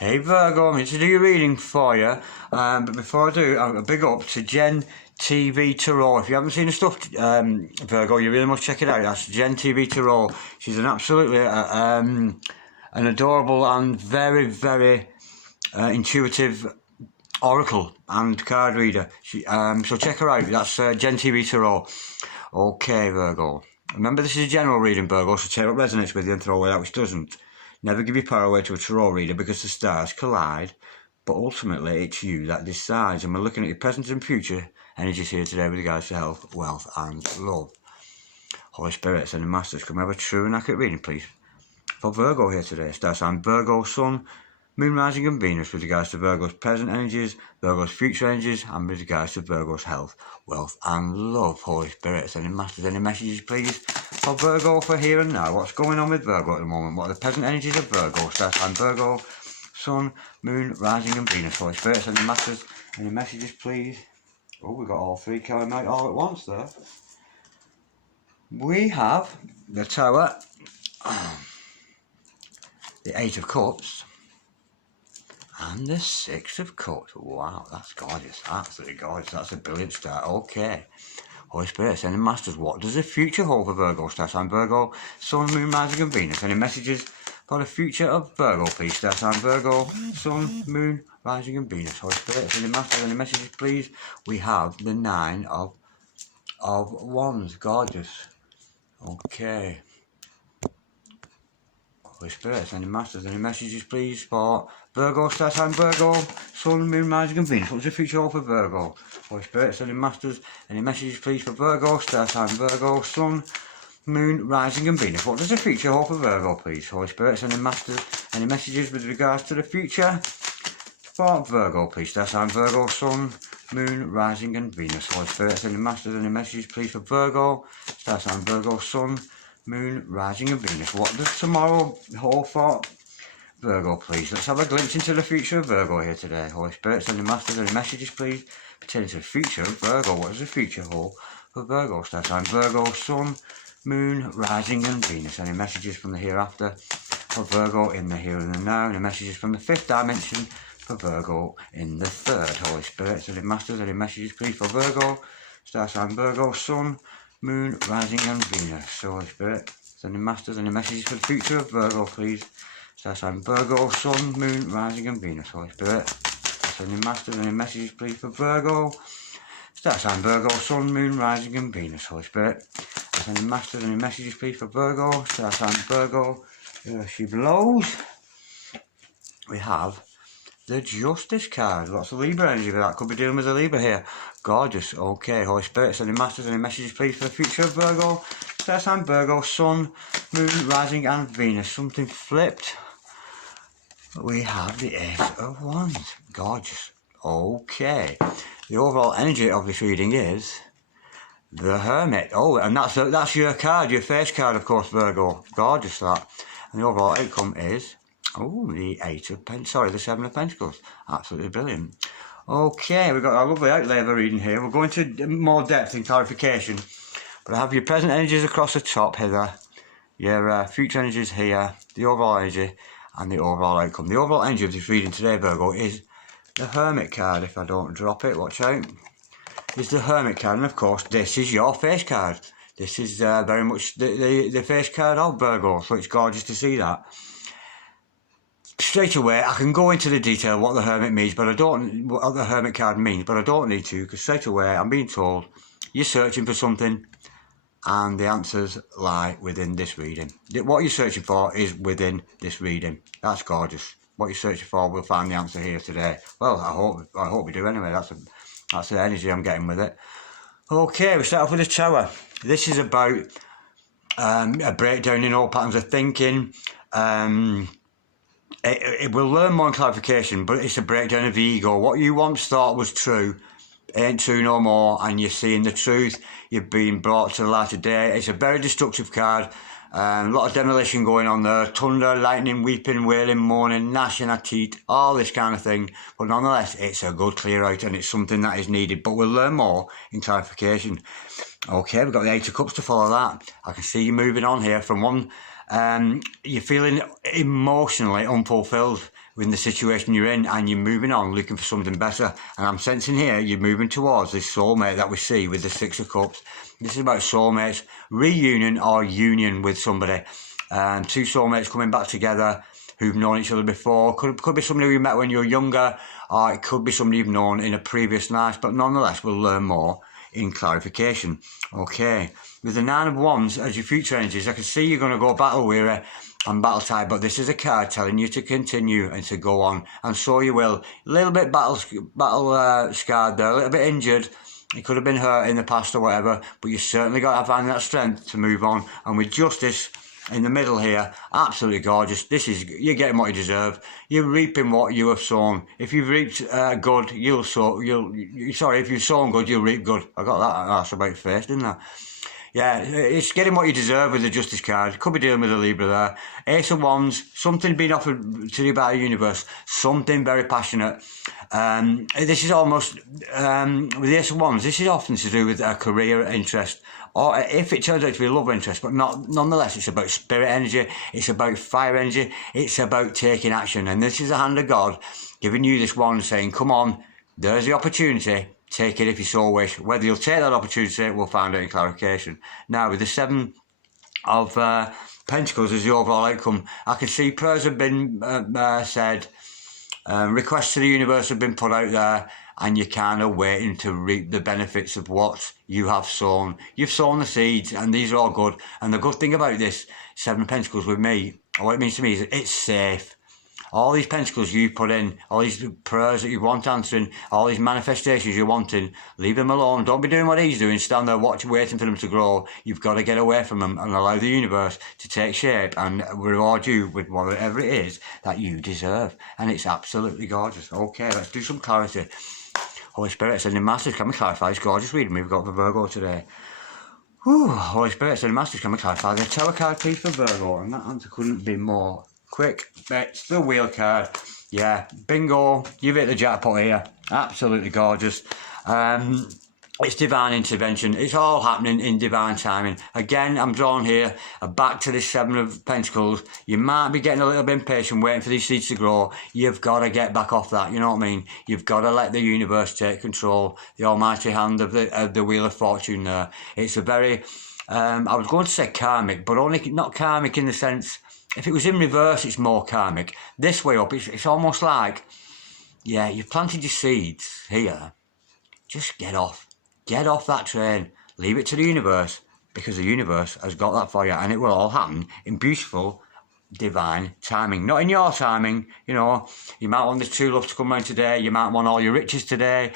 Hey Virgo, I'm here to do your reading for you. But before I do, a big up to Gen TV Tarot. If you haven't seen the stuff, Virgo, you really must check it out. That's Gen TV Tarot. She's an absolutely an adorable and very, very intuitive oracle and card reader. So check her out. That's Gen TV Tarot. Okay, Virgo. Remember, this is a general reading, Virgo, so take what resonates with you and throw away that which doesn't. Never give your power away to a tarot reader because the stars collide, but ultimately it's you that decides. And we're looking at your present and future energies here today with regards to health, wealth and love. Holy Spirits and the Masters, can we have a true and accurate reading, please? For Virgo here today, star sign Virgo, Sun, Moon, Rising and Venus with regards to Virgo's present energies, Virgo's future energies, and with regards to Virgo's health, wealth and love. Holy Spirits and the Masters, any messages, please? For Virgo for here and now, what's going on with Virgo at the moment? What are the present energies of Virgo? Star sign Virgo, Sun, Moon, Rising and Venus. Holy Spirits and the Masters, any messages, please? Oh, we got all three coming out all at once there. We have the Tower, the Eight of Cups, and the Six of Cups. Wow, that's gorgeous. Absolutely gorgeous. That's a brilliant start. Okay. Holy Spirit, any Masters, what does the future hold for Virgo? Star sign Virgo, Sun, Moon, Rising and Venus. Any messages for the future of Virgo, please? Star sign Virgo, Sun, Moon, Rising and Venus. Holy Spirit, any Masters, any messages, please? We have the Nine of Wands. Gorgeous. Okay. Holy Spirits, any Masters, any messages, please, for Virgo, star sign Virgo, Sun, Moon, Rising and Venus. What's the future hold for Virgo? Holy Spirits, any Masters, any messages, please, for Virgo, star sign Virgo, Sun, Moon, Rising and Venus. What does the future hold for Virgo, please? Holy Spirits, any Masters, any messages with regards to the future for Virgo, please? Star sign Virgo, Sun, Moon, Rising and Venus. Holy Spirits, any Masters, any messages, please, for Virgo, star sign Virgo, Sun, Moon, Rising and Venus. What does tomorrow hold for Virgo, please? Let's have a glimpse into the future of Virgo here today. Holy Spirits and the Masters, any messages, please, pertaining to the future of Virgo. What does the future hold for Virgo? Star sign Virgo, Sun, Moon, Rising and Venus. Any messages from the hereafter for Virgo in the here and the now? Any messages from the fifth dimension for Virgo in the third? Holy Spirits and the Masters, any messages, please, for Virgo? Star sign Virgo, Sun, Moon, Rising and Venus. Holy Spirit, send the Masters, any messages for the future of Virgo, please? Star sign Virgo, Sun, Moon, Rising and Venus. Holy Spirit, send the Masters, any messages, please, for Virgo? Star sign Virgo, Sun, Moon, Rising and Venus. Holy Spirit, send the Masters, any messages, please, for Virgo? Star sign Virgo, here she blows. We have the Justice card. Lots of Libra energy for that. Could be dealing with a Libra here. Gorgeous. Okay. Holy Spirits, any Masters, any messages, please, for the future of Virgo? Star sign Virgo, Sun, Moon, Rising and Venus. Something flipped. We have the Ace of Wands. Gorgeous. Okay. The overall energy of this reading is the Hermit. Oh, and that's your card, your face card, of course, Virgo. Gorgeous, that. And the overall outcome is, oh, the the Seven of Pentacles. Absolutely brilliant. Okay, we've got a lovely outlay of a reading here. We'll go into more depth and clarification. But I have your present energies across the top here, your future energies here, the overall energy, and the overall outcome. The overall energy of this reading today, Virgo, is the Hermit card. If I don't drop it, watch out. It's the Hermit card, and of course, this is your face card. This is very much the face card of Virgo, so it's gorgeous to see that. Straight away, I can go into the detail of what the Hermit means, but I don't, what the Hermit card means, but I don't need to, because straight away I'm being told you're searching for something, and the answers lie within this reading. What you're searching for is within this reading. That's gorgeous. What you're searching for, we'll find the answer here today. Well, I hope we do anyway. That's the energy I'm getting with it. Okay, we start off with the Tower. This is about a breakdown in all patterns of thinking. It will learn more in clarification, but it's a breakdown of the ego. What you once thought was true ain't true no more, and you're seeing the truth. You're being brought to the light of day. It's a very destructive card. A lot of demolition going on there. Thunder, lightning, weeping, wailing, moaning, gnashing of teeth, all this kind of thing. But nonetheless, it's a good clear out, and it's something that is needed. But we'll learn more in clarification. Okay, we've got the Eight of Cups to follow that. I can see you moving on here from one. You're feeling emotionally unfulfilled in the situation you're in, and you're moving on looking for something better. And I'm sensing here you're moving towards this soulmate that we see with the Six of Cups. This is about soulmates, reunion or union with somebody. Two soulmates coming back together who've known each other before. Could be somebody you met when you were younger, or it could be somebody you've known in a previous life, but nonetheless we'll learn more in clarification. Okay, with the Nine of Wands as your future energies, I can see you're going to go battle weary and battle tired, but this is a card telling you to continue and to go on, and so you will. A little bit battle scarred there, a little bit injured. It could have been hurt in the past or whatever, but you certainly got to find that strength to move on. And with Justice in the middle here, absolutely gorgeous. This is, you're getting what you deserve. You're reaping what you have sown. If you've reaped good, you'll sow. If you've sown good, you'll reap good. I got that. That's about face, didn't I? Yeah, it's getting what you deserve with the Justice card. Could be dealing with a Libra there. Ace of Wands, something being offered to you by the universe, something very passionate. This is almost, with the Ace of Wands, this is often to do with a career interest, or if it turns out to be a love interest, but nonetheless, it's about spirit energy, it's about fire energy, it's about taking action. And this is the hand of God giving you this wand saying, come on, there's the opportunity. Take it if you so wish. Whether you'll take that opportunity, we'll find out in clarification. Now, with the Seven of Pentacles as the overall outcome, I can see prayers have been said, requests to the universe have been put out there, and you're kind of waiting to reap the benefits of what you have sown. You've sown the seeds, and these are all good. And the good thing about this Seven of Pentacles with me, or what it means to me, is it's safe. All these pentacles you put in, all these prayers that you want answering, all these manifestations you're wanting, leave them alone. Don't be doing what he's doing, stand there waiting for them to grow. You've got to get away from them and allow the universe to take shape and reward you with whatever it is that you deserve. And it's absolutely gorgeous. Okay, let's do some clarity. Holy Spirit, sending masters, can we clarify this gorgeous reading we've got for Virgo today? Whew, Holy Spirit, sending masters, can we clarify the Tower card, please, for Virgo? And that answer couldn't be more quick. It's the Wheel card. Yeah, bingo, you've hit the jackpot here. Absolutely gorgeous. It's divine intervention. It's all happening in divine timing. Again, I'm drawn here back to this Seven of Pentacles. You might be getting a little bit impatient waiting for these seeds to grow. You've got to get back off that, you know what I mean? You've got to let the universe take control. The almighty hand of the Wheel of Fortune there. It's a very, I was going to say karmic, but only not karmic in the sense, if it was in reverse, it's more karmic. This way up, it's almost like, yeah, you've planted your seeds here. Just get off. Get off that train. Leave it to the universe, because the universe has got that for you, and it will all happen in beautiful, divine timing. Not in your timing, you know. You might want this true love to come round today. You might want all your riches today.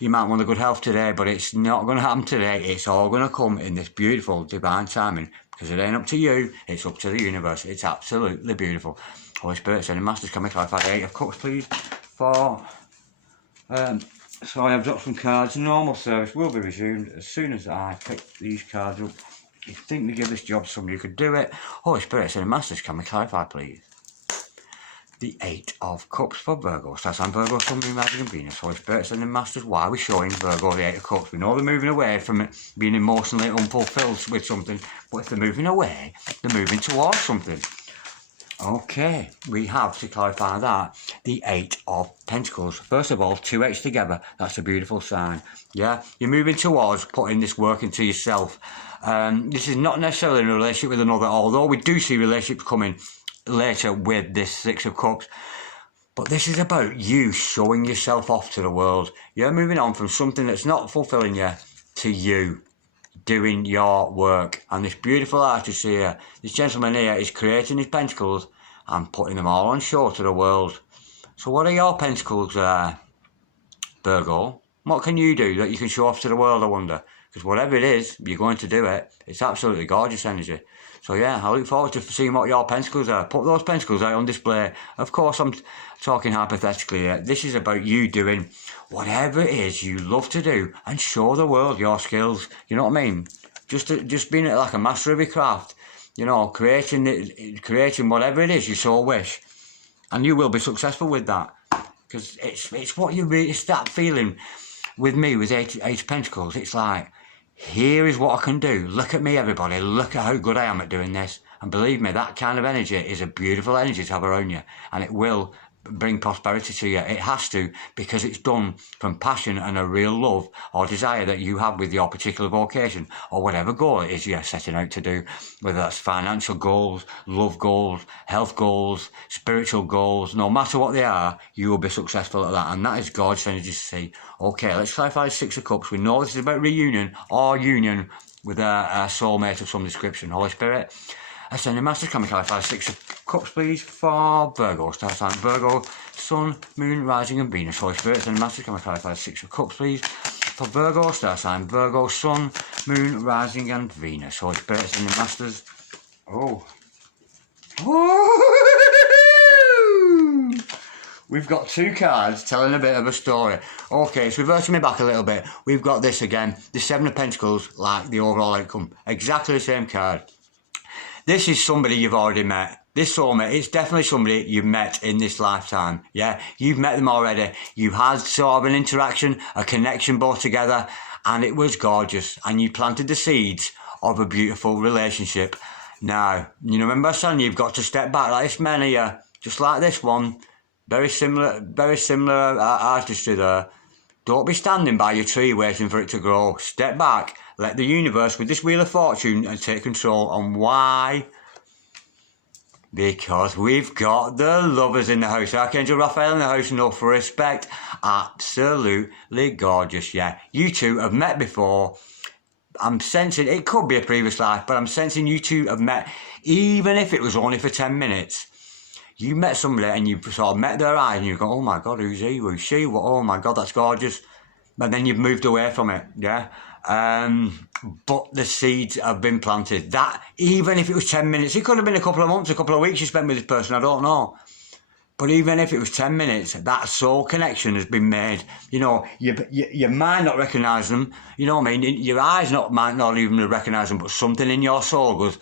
You might want the good health today, but it's not going to happen today. It's all going to come in this beautiful, divine timing. Because it ain't up to you, it's up to the universe. It's absolutely beautiful. Holy Spirit, sending masters, can we clarify the Eight of Cups, please? Sorry, I've dropped some cards. Normal service will be resumed as soon as I pick these cards up. If you think to give this job to somebody who could do it, Holy Spirit, sending masters, can we clarify, please? The Eight of Cups for Virgo. Star sign Virgo, Sun, Moon, Rising and Venus. Holy Spirit, sending masters, why are we showing Virgo the Eight of Cups? We know they're moving away from it, being emotionally unfulfilled with something, but if they're moving away, they're moving towards something. Okay, we have, to clarify that, the Eight of Pentacles. First of all, two eights together, that's a beautiful sign. Yeah, you're moving towards putting this work into yourself. This is not necessarily in a relationship with another, although we do see relationships coming later with this Six of Cups. But this is about you showing yourself off to the world. You're moving on from something that's not fulfilling you to you doing your work. And this beautiful artist here, this gentleman here, is creating his pentacles and putting them all on show to the world. So what are your pentacles, Virgo? What can you do that you can show off to the world, I wonder? Because whatever it is, you're going to do it. It's absolutely gorgeous energy. So yeah, I look forward to seeing what your pentacles are. Put those pentacles out on display. Of course, I'm talking hypothetically here. This is about you doing whatever it is you love to do and show the world your skills. You know what I mean? Just being like a master of your craft. You know, creating whatever it is you so wish. And you will be successful with that. Because it's what you really, it's that feeling with me with eight pentacles. It's like, here is what I can do. Look at me, everybody. Look at how good I am at doing this. And believe me, that kind of energy is a beautiful energy to have around you. And it will bring prosperity to you. It has to, because it's done from passion and a real love or desire that you have with your particular vocation or whatever goal it is you're setting out to do, whether that's financial goals, love goals, health goals, spiritual goals. No matter what they are, you will be successful at that, and that is God's energy to see. Okay, let's clarify the Six of Cups. We know this is about reunion or union with a soulmate of some description. Holy Spirit, Ascending Masters, can we clarify the Six of Cups, please, for Virgo, star sign Virgo, Sun, Moon, Rising and Venus. Holy Spirit, Ascending Masters, can we clarify the Six of Cups, please, for Virgo, star sign Virgo, Sun, Moon, Rising and Venus. Holy Spirit, Ascending Masters. Oh. We've got two cards telling a bit of a story. Okay, so reversing me back a little bit. We've got this again, the Seven of Pentacles, like the overall outcome. Exactly the same card. This is somebody you've already met. This soulmate, it's definitely somebody you've met in this lifetime. Yeah, you've met them already. You've had sort of an interaction, a connection both together, and it was gorgeous. And you planted the seeds of a beautiful relationship. Now, you remember, son, you've got to step back like this man here, just like this one. Very similar artistry there. Don't be standing by your tree waiting for it to grow. Step back. Let the universe, with this Wheel of Fortune, take control. And why? Because we've got the lovers in the house. Archangel Raphael in the house, no for respect. Absolutely gorgeous, yeah. You two have met before. I'm sensing, it could be a previous life, but I'm sensing you two have met, even if it was only for 10 minutes. You met somebody and you sort of met their eyes and you go, oh my God, who's he, who's she? Well, oh my God, that's gorgeous. And then you've moved away from it, yeah? But the seeds have been planted. That, even if it was 10 minutes, it could have been a couple of months, a couple of weeks you spent with this person, I don't know. But even if it was 10 minutes, that soul connection has been made. You know, you might not recognise them, you know what I mean? Your eyes might not even recognise them, but something in your soul goes,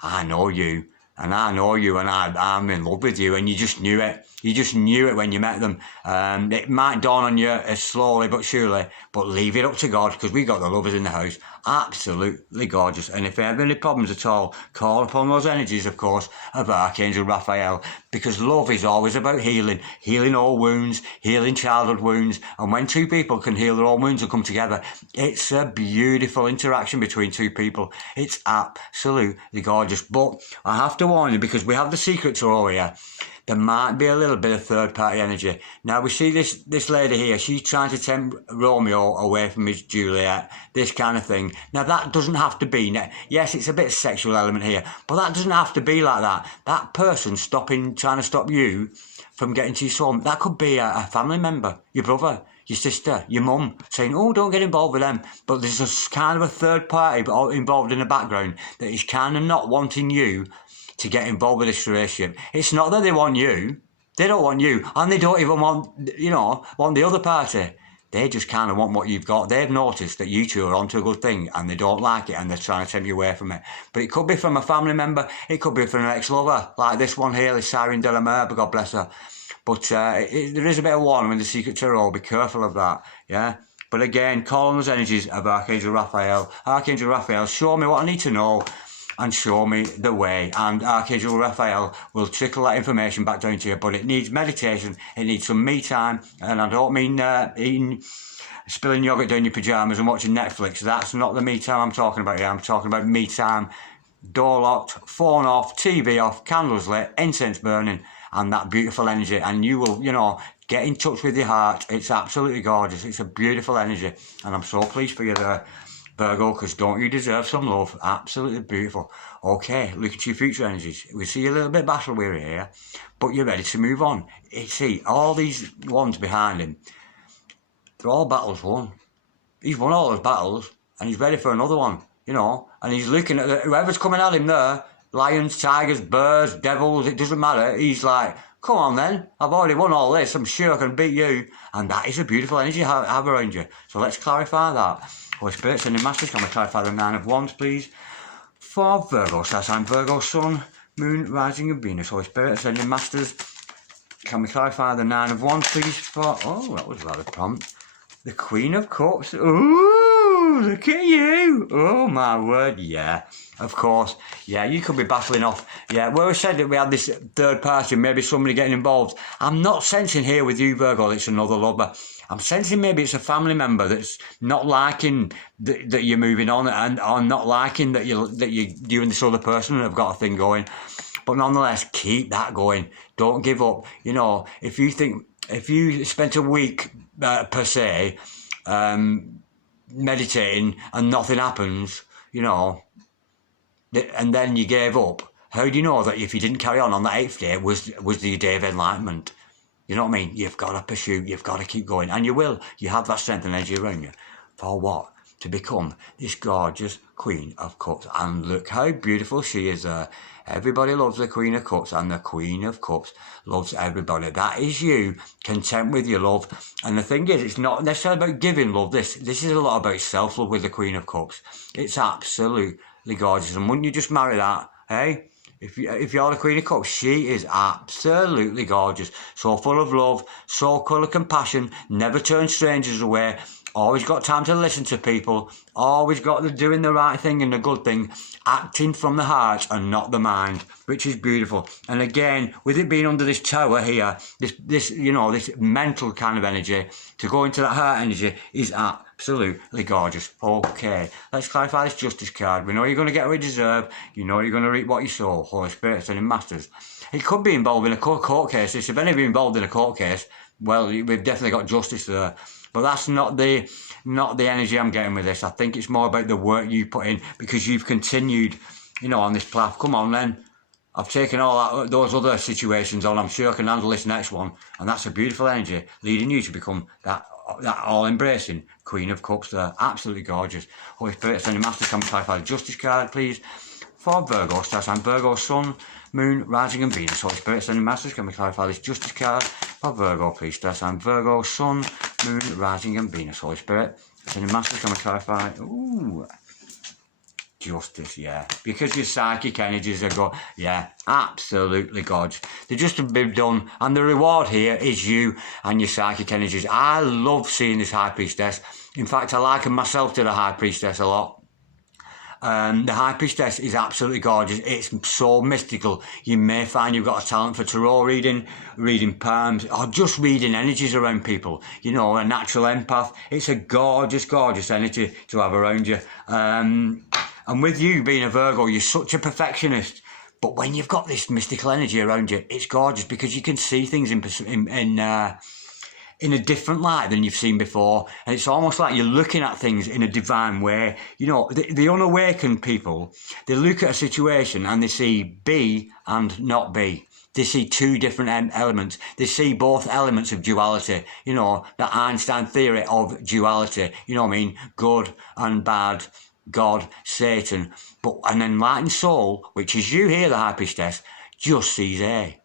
I know you. And I know you, and I'm in love with you, and you just knew it. You just knew it when you met them. It might dawn on you slowly but surely, but leave it up to God, because we got the lovers in the house. Absolutely gorgeous. And if you have any problems at all, call upon those energies, of course, of Archangel Raphael, because love is always about healing. Healing all wounds, healing childhood wounds. And when two people can heal their own wounds and come together, it's a beautiful interaction between two people. It's absolutely gorgeous. But I have to warn you, because we have the secret tarot here, there might be a little bit of third-party energy. Now, we see this lady here, she's trying to tempt Romeo away from his Juliet, this kind of thing. Now, that doesn't have to be, yes, it's a bit of sexual element here, but that doesn't have to be like that. That person trying to stop you from getting to your soul, that could be a family member, your brother, your sister, your mum, saying, oh, don't get involved with them. But there's a kind of a third party involved in the background that is kind of not wanting you to get involved with this relationship. It's not that they want you. They don't want you. And they don't even want the other party. They just kind of want what you've got. They've noticed that you two are onto a good thing and they don't like it and they're trying to tempt you away from it. But it could be from a family member. It could be from an ex-lover, like this one here, this Siren de la Mer, but God bless her. But there is a bit of warning with the Secret Tarot. Be careful of that, yeah? But again, call on those energies of Archangel Raphael. Archangel Raphael, show me what I need to know and show me the way. And Archangel Raphael will trickle that information back down to you. But it needs meditation, it needs some me time, and I don't mean spilling yogurt down your pyjamas and watching Netflix. That's not the me time I'm talking about here. I'm talking about me time, door locked, phone off, TV off, candles lit, incense burning, and that beautiful energy. And you will, get in touch with your heart. It's absolutely gorgeous. It's a beautiful energy. And I'm so pleased for you there, Virgo, because don't you deserve some love? Absolutely beautiful. Okay, look at your future energies. We see a little bit battle weary here, but you're ready to move on. See, all these ones behind him, they're all battles won. He's won all those battles, and he's ready for another one, and he's looking at whoever's coming at him there, lions, tigers, bears, devils, it doesn't matter. He's like, come on then, I've already won all this, I'm sure I can beat you. And that is a beautiful energy I have around you. So let's clarify that. Holy Spirit, sending masters, can we clarify the Nine of Wands, please? For Virgo, star sign Virgo, Sun, Moon, Rising and Venus. Holy Spirit, sending masters, can we clarify the Nine of Wands, please? For, oh, that was rather prompt. The Queen of Cups. Ooh, oh, look at you. Oh, my word, yeah. Of course, yeah, you could be battling off. Yeah, where we said that we had this third party, maybe somebody getting involved. I'm not sensing here with you, Virgo, it's another lover. I'm sensing maybe it's a family member that's not liking that you're moving on, and or not liking that you and this other person have got a thing going. But nonetheless, keep that going. Don't give up. You know, if you spent a week per se meditating and nothing happens, you know, and then you gave up, how do you know that if you didn't carry on that 8th day was the day of enlightenment? You know what I mean? You've got to pursue, you've got to keep going, and you will. You have that strength and energy around you. For what? To become this gorgeous Queen of Cups. And look how beautiful she is there. Everybody loves the Queen of Cups, and the Queen of Cups loves everybody. That is you, content with your love. And the thing is, it's not necessarily about giving love. This is a lot about self-love with the Queen of Cups. It's absolutely gorgeous. And wouldn't you just marry that, eh? If you're the Queen of Cups, she is absolutely gorgeous. So full of love, so full of compassion, never turn strangers away, always got time to listen to people, always got the doing the right thing and the good thing, acting from the heart and not the mind, which is beautiful. And again, with it being under this tower here, this you know, this mental kind of energy, to go into that heart energy is absolutely gorgeous. Okay, let's clarify this Justice card. We know you're going to get what you deserve. You know you're going to reap what you sow. Holy Spirit, sending masters. It could be involved in a court case. If any of you involved in a court case, well, we've definitely got justice there. But that's not the energy I'm getting with this. I think it's more about the work you put in, because you've continued, you know, on this path. Come on, then. I've taken all those other situations on. I'm sure I can handle this next one, and that's a beautiful energy leading you to become that all-embracing Queen of Cups there. Absolutely gorgeous. Holy Spirit, sending master, can we clarify the Justice card, please? For Virgo, star sign Virgo, Sun, Moon, Rising and Venus. Holy Spirit, sending masters, can we clarify this Justice card? For Virgo, please, star sign Virgo, Sun, Moon, Rising and Venus. Holy Spirit, sending masters, can we clarify? Ooh, Justice, yeah. Because your psychic energies are yeah, absolutely gorgeous. They're just to be done, and the reward here is you and your psychic energies. I love seeing this High Priestess. In fact, I liken myself to the High Priestess a lot. The High Priestess is absolutely gorgeous. It's so mystical. You may find you've got a talent for tarot reading palms, or just reading energies around people. You know, a natural empath. It's a gorgeous, gorgeous energy to have around you. And with you being a Virgo, you're such a perfectionist. But when you've got this mystical energy around you, it's gorgeous, because you can see things in a different light than you've seen before. And it's almost like you're looking at things in a divine way. You know, the unawakened people, they look at a situation and they see B and not B. They see two different elements. They see both elements of duality. You know, the Einstein theory of duality. You know what I mean? Good and bad, God, Satan. But an enlightened soul, which is you here, the High Priestess, just sees A.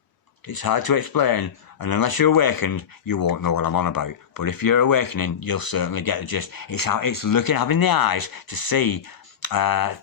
It's hard to explain, and unless you're awakened, you won't know what I'm on about. But if you're awakening, you'll certainly get the gist. It's looking, having the eyes to see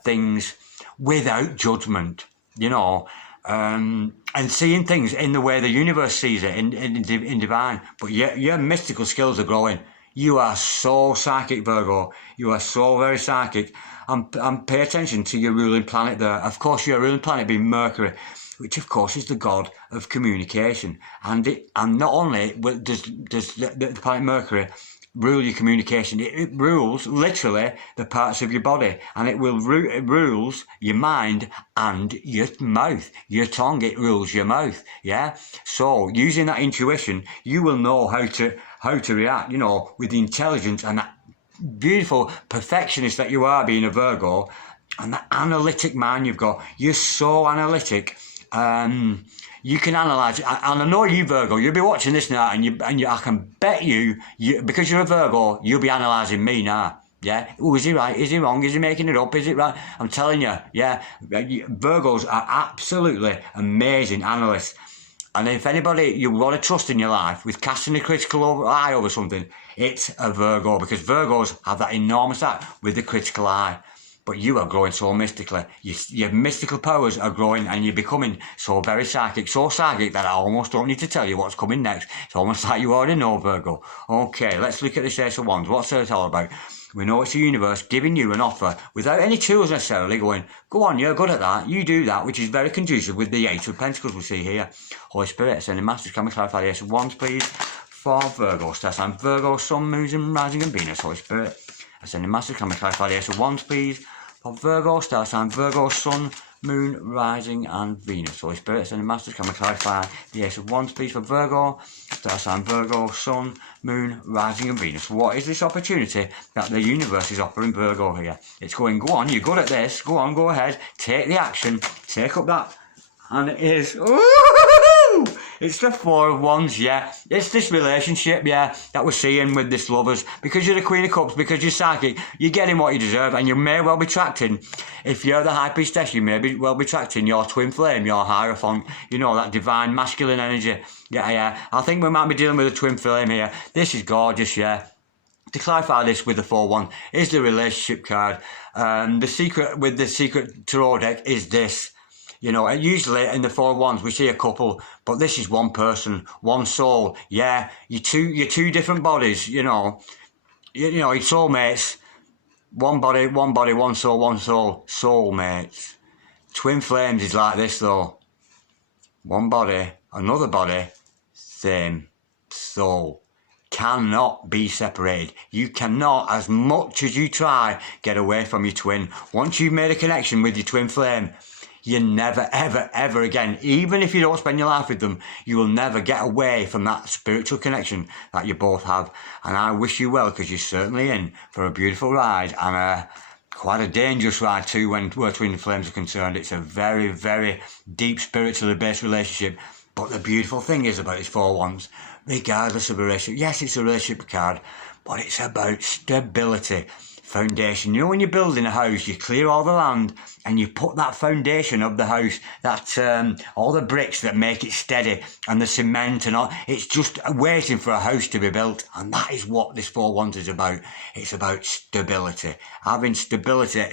things without judgment, you know, and seeing things in the way the universe sees it, in divine. But your mystical skills are growing. You are so psychic, Virgo. You are so very psychic. And pay attention to your ruling planet there. Of course, your ruling planet being Mercury, which of course is the god of communication. And not only does the planet Mercury rule your communication, it rules literally the parts of your body, and it rules your mind and your mouth, your tongue. It rules your mouth. Yeah. So using that intuition, you will know how to react. You know, with the intelligence and that beautiful perfectionist that you are, being a Virgo, and that analytic mind you've got. You're so analytic. You can analyse, and I know you, Virgo, you'll be watching this now, and I can bet you, because you're a Virgo, you'll be analysing me now. Yeah, oh, is he right? Is he wrong? Is he making it up? Is it right? I'm telling you, yeah, Virgos are absolutely amazing analysts. And if anybody you want to trust in your life with casting a critical eye over something, it's a Virgo, because Virgos have that enormous eye with the critical eye. but you are growing so mystically. Your mystical powers are growing and you're becoming so very psychic. So psychic that I almost don't need to tell you what's coming next. It's almost like you already know, Virgo. Okay, let's look at this Ace of Wands. What's it all about? We know it's the universe giving you an offer without any tools necessarily, going, go on, you're good at that, you do that, which is very conducive with the Eight of Pentacles we see here. Holy Spirit, sending masters, can we clarify the Ace of Wands, please? For Virgo, star sign Virgo, Sun, Moon, and Rising and Venus. Holy Spirit, ascending masters, can we clarify the Ace of Wands, please? For Virgo, star sign Virgo, Sun, Moon, Rising and Venus. Holy Spirit, ascending masters, can we clarify the Ace of Wands, please? For Virgo, star sign Virgo, Sun, Moon, Rising and Venus. What is this opportunity that the universe is offering Virgo here? It's going, go on, you're good at this, go on, go ahead, take the action, take up that, and it is, ooh, it's the Four of Wands, yeah. It's this relationship, yeah, that we're seeing with this lovers. Because you're the Queen of Cups, because you're psychic, you're getting what you deserve, and you may well be attracting, if you're the High Priestess, you may well be attracting your twin flame, your Hierophant, you know, that divine masculine energy. Yeah, I think we might be dealing with a twin flame here. This is gorgeous, yeah. To clarify this with the 4-1 is the relationship card. The secret with the secret tarot deck is this. You know, usually in the 4 wands we see a couple, but this is one person, one soul. Yeah, you're two different bodies. You know, your soulmates. One body, one soul, soulmates. Twin flames is like this though. One body, another body, same soul. Cannot be separated. You cannot, as much as you try, get away from your twin. Once you've made a connection with your twin flame, you never, ever, ever again, even if you don't spend your life with them, you will never get away from that spiritual connection that you both have. And I wish you well, because you're certainly in for a beautiful ride, and quite a dangerous ride too when twin flames are concerned. It's a very, very deep spiritually based relationship. But the beautiful thing is about these 4 wands, regardless of a relationship, yes, it's a relationship card, but it's about stability. Foundation. You know, when you're building a house, you clear all the land and you put that foundation of the house, that all the bricks that make it steady and the cement and all, it's just waiting for a house to be built. And that is what this 4 wands is about. It's about stability. Having stability,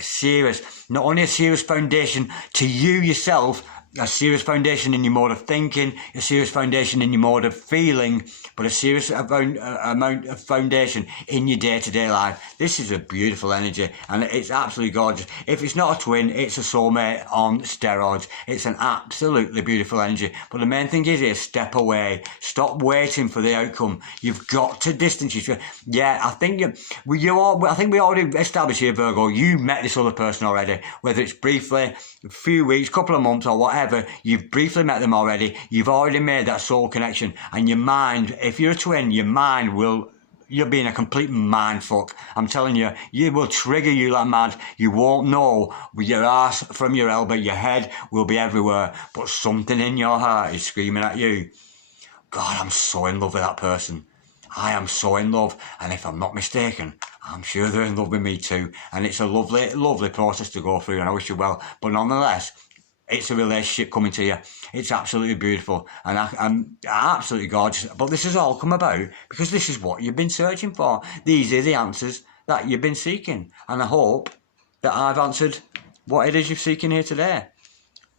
not only a serious foundation to you yourself, a serious foundation in your mode of thinking, a serious foundation in your mode of feeling, but a serious amount of foundation in your day-to-day life. This is a beautiful energy, and it's absolutely gorgeous. If it's not a twin, it's a soulmate on steroids. It's an absolutely beautiful energy. But the main thing is step away. Stop waiting for the outcome. You've got to distance yourself. Yeah, I think we already established here, Virgo, you met this other person already, whether it's briefly, a few weeks, couple of months or whatever. You've briefly met them already. You've already made that soul connection, and your mind, if you're a twin, your mind will, you're being a complete mind fuck. I'm telling you, it will trigger you like mad. You won't know with your ass from your elbow. Your head will be everywhere, but something in your heart is screaming at you. God, I'm so in love with that person. I am so in love, and if I'm not mistaken, I'm sure they're in love with me too. And it's a lovely, lovely process to go through, and I wish you well. But nonetheless, it's a relationship coming to you. It's absolutely beautiful, and I'm absolutely gorgeous. But this has all come about because this is what you've been searching for. These are the answers that you've been seeking, and I hope that I've answered what it is you're seeking here today.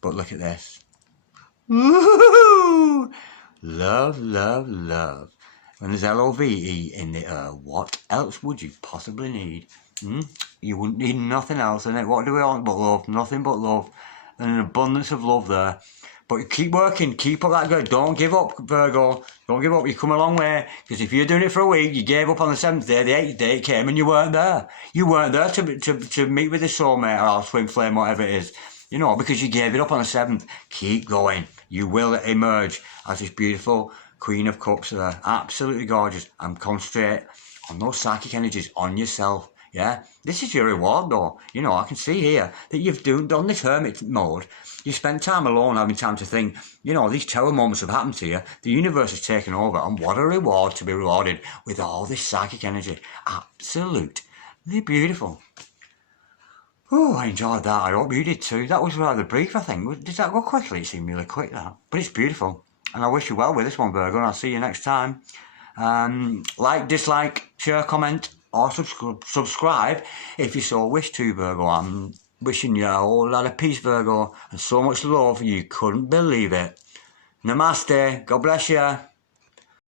But look at this. Woo-hoo-hoo! Love, love, love. When there's L-O-V-E in the what else would you possibly need? You wouldn't need nothing else in it. What do we want but love? Nothing but love. And an abundance of love there. But keep working, keep up that good. Don't give up, Virgo. Don't give up. You've come a long way. Because if you're doing it for a week, you gave up on the 7th day, the 8th day it came and you weren't there. You weren't there to meet with the soulmate or twin flame, whatever it is. You know, because you gave it up on the 7th. Keep going. You will emerge as this beautiful Queen of Cups there. Absolutely gorgeous. And concentrate on those psychic energies, on yourself. Yeah, this is your reward though. You know, I can see here that you've done this hermit mode. You spent time alone, having time to think. You know, these terror moments have happened to you. The universe has taken over, and what a reward to be rewarded with all this psychic energy. Absolutely beautiful. Oh, I enjoyed that. I hope you did too. That was rather brief, I think. Did that go quickly? It seemed really quick, that. But it's beautiful. And I wish you well with this one, Virgo, and I'll see you next time. Like, dislike, share, comment. or subscribe if you so wish to, Virgo. I'm wishing you a whole lot of peace, Virgo, and so much love you couldn't believe it. Namaste. God bless you.